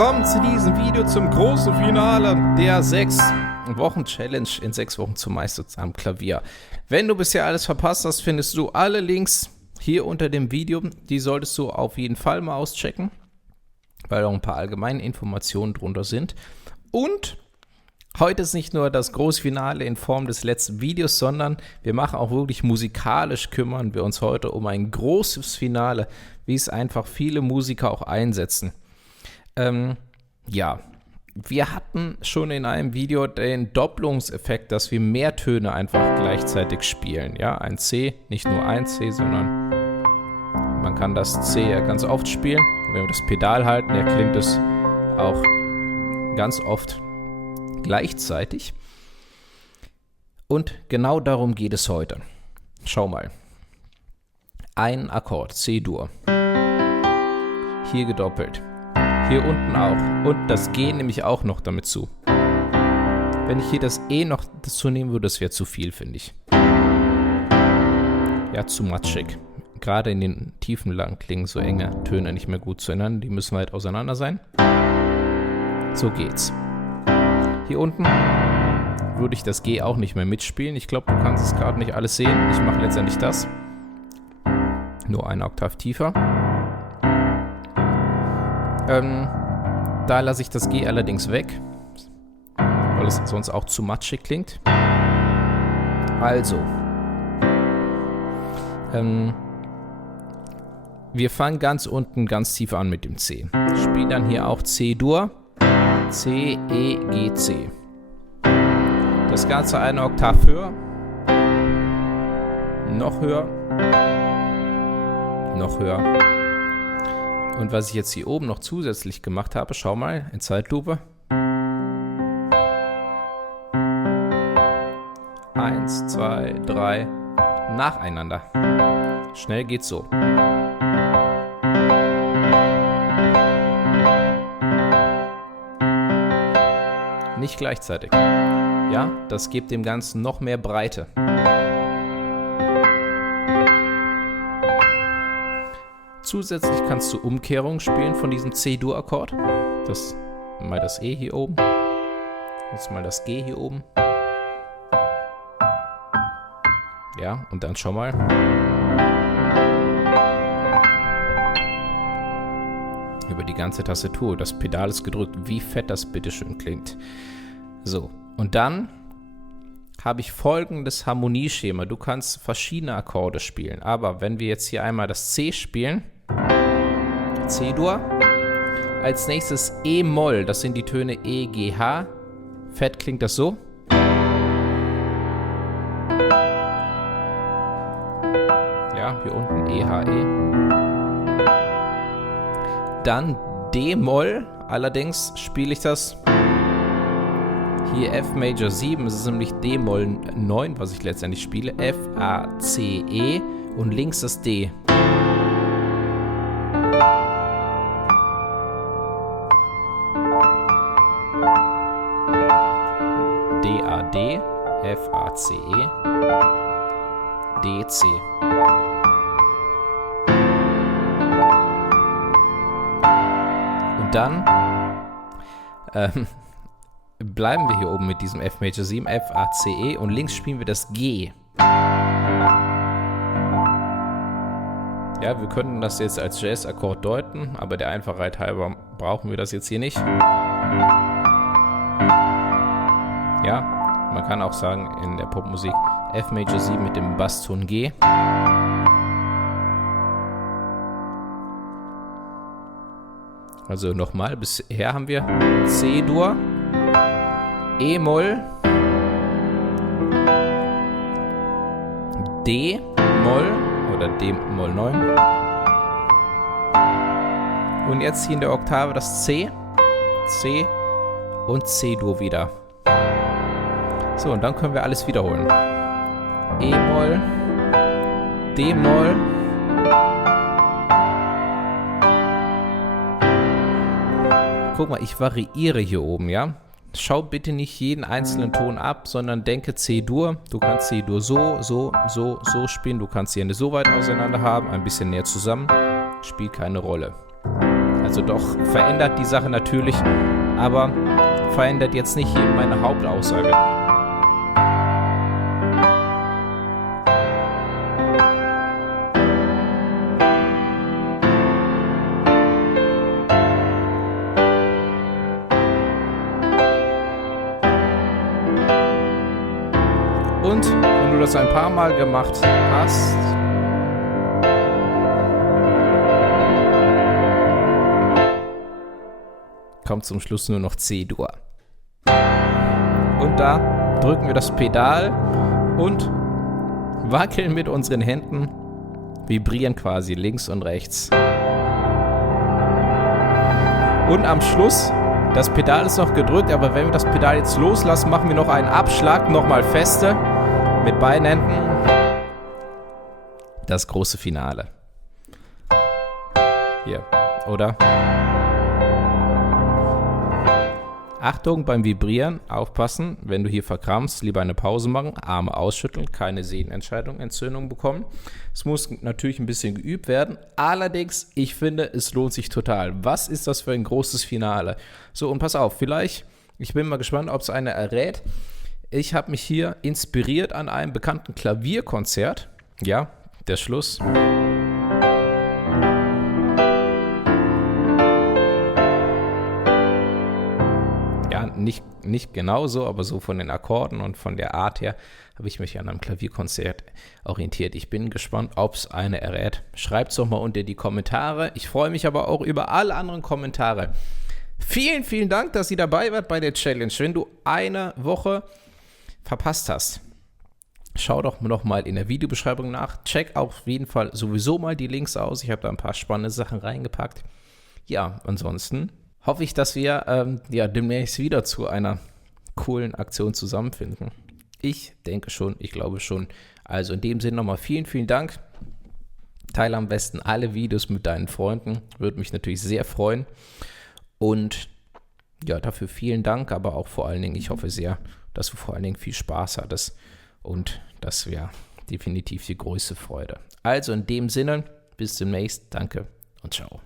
willkommen zu diesem Video zum großen Finale der 6-Wochen-Challenge in 6 Wochen zum Meister am Klavier. Wenn du bisher alles verpasst hast, findest du alle Links hier unter dem Video. Die solltest du auf jeden Fall mal auschecken, weil auch ein paar allgemeine Informationen drunter sind. Und heute ist nicht nur das Großfinale in Form des letzten Videos, sondern wir machen auch wirklich musikalisch, kümmern wir uns heute um ein großes Finale, wie es einfach viele Musiker auch einsetzen. Ja, wir hatten schon in einem Video den Doppelungseffekt, dass wir mehr Töne einfach gleichzeitig spielen. Ja, ein C, nicht nur ein C, sondern man kann das C ja ganz oft spielen. Wenn wir das Pedal halten, ja, klingt es auch ganz oft gleichzeitig. Und genau darum geht es heute. Schau mal. Ein Akkord, C-Dur. Hier gedoppelt. Hier unten auch. Und das G nehme ich auch noch damit zu. Wenn ich hier das E noch dazu nehmen würde, das wäre zu viel, finde ich. Ja, zu matschig. Gerade in den tiefen Lagen klingen so enge Töne nicht mehr gut zueinander. Die müssen weit auseinander sein. So geht's. Hier unten würde ich das G auch nicht mehr mitspielen. Ich glaube, du kannst es gerade nicht alles sehen. Ich mache letztendlich das. Nur eine Oktav tiefer. Da lasse ich das G allerdings weg, weil es sonst auch zu matschig klingt. Also, wir fangen ganz unten, ganz tief an mit dem C. Spielen dann hier auch C-Dur, C, E, G, C. Das Ganze eine Oktav höher, noch höher, noch höher. Und was ich jetzt hier oben noch zusätzlich gemacht habe, schau mal, in Zeitlupe. 1, 2, 3, nacheinander. Schnell geht's so. Nicht gleichzeitig. Ja, das gibt dem Ganzen noch mehr Breite. Zusätzlich kannst du Umkehrungen spielen von diesem C-Dur-Akkord. Mal das E hier oben. Jetzt mal das G hier oben. Ja, und dann schau mal. Über die ganze Tastatur. Das Pedal ist gedrückt. Wie fett das bitteschön klingt. So, und dann habe ich folgendes Harmonieschema. Du kannst verschiedene Akkorde spielen. Aber wenn wir jetzt hier einmal das C spielen, C-Dur, als nächstes E-Moll, das sind die Töne E, G, H. Fett klingt das so. Ja, hier unten E, H, E. Dann D-Moll, allerdings spiele ich das hier F Major 7, es ist nämlich D-Moll 9, was ich letztendlich spiele. F, A, C, E und links das D. D, A, D, F, A, C, E, D, C. Und dann bleiben wir hier oben mit diesem F Major 7, F, A, C, E und links spielen wir das G. Ja, wir könnten das jetzt als Jazz-Akkord deuten, aber der Einfachheit halber brauchen wir das jetzt hier nicht. Ja, man kann auch sagen in der Popmusik F Major 7 mit dem Basston G. Also nochmal, bisher haben wir C-Dur, E-Moll, D-Moll oder D-Moll 9 und jetzt hier in der Oktave das C, C und C-Dur wieder. So, und dann können wir alles wiederholen. E-Moll, D-Moll, guck mal, ich variiere hier oben, ja? Schau bitte nicht jeden einzelnen Ton ab, sondern denke C-Dur. Du kannst C-Dur so spielen. Du kannst die Hände so weit auseinander haben, ein bisschen näher zusammen. Spielt keine Rolle. Also doch verändert die Sache natürlich, aber verändert jetzt nicht hier meine Hauptaussage. Und wenn du das ein paar Mal gemacht hast, kommt zum Schluss nur noch C-Dur. Und da drücken wir das Pedal und wackeln mit unseren Händen, vibrieren quasi links und rechts. Und am Schluss, das Pedal ist noch gedrückt, aber wenn wir das Pedal jetzt loslassen, machen wir noch einen Abschlag, nochmal feste, mit beiden Händen. Das große Finale. Hier, oder? Achtung beim Vibrieren, aufpassen, wenn du hier verkrampfst, lieber eine Pause machen, Arme ausschütteln, keine Sehnenentzündung bekommen. Es muss natürlich ein bisschen geübt werden, allerdings, ich finde, es lohnt sich total. Was ist das für ein großes Finale? So, und pass auf, vielleicht, ich bin mal gespannt, ob es einer errät. Ich habe mich hier inspiriert an einem bekannten Klavierkonzert. Ja, der Schluss. Nicht genauso, aber so von den Akkorden und von der Art her habe ich mich an einem Klavierkonzert orientiert. Ich bin gespannt, ob es eine errät. Schreibt es doch mal unter die Kommentare. Ich freue mich aber auch über alle anderen Kommentare. Vielen, vielen Dank, dass ihr dabei wart bei der Challenge. Wenn du eine Woche verpasst hast, schau doch noch mal in der Videobeschreibung nach. Check auf jeden Fall sowieso mal die Links aus. Ich habe da ein paar spannende Sachen reingepackt. Ja, ansonsten hoffe ich, dass wir demnächst wieder zu einer coolen Aktion zusammenfinden. Ich denke schon, ich glaube schon. Also in dem Sinne nochmal vielen, vielen Dank. Teile am besten alle Videos mit deinen Freunden. Würde mich natürlich sehr freuen. Und ja, dafür vielen Dank, aber auch vor allen Dingen, ich hoffe sehr, dass du vor allen Dingen viel Spaß hattest. Und das wäre definitiv die größte Freude. Also in dem Sinne, bis demnächst. Danke und ciao.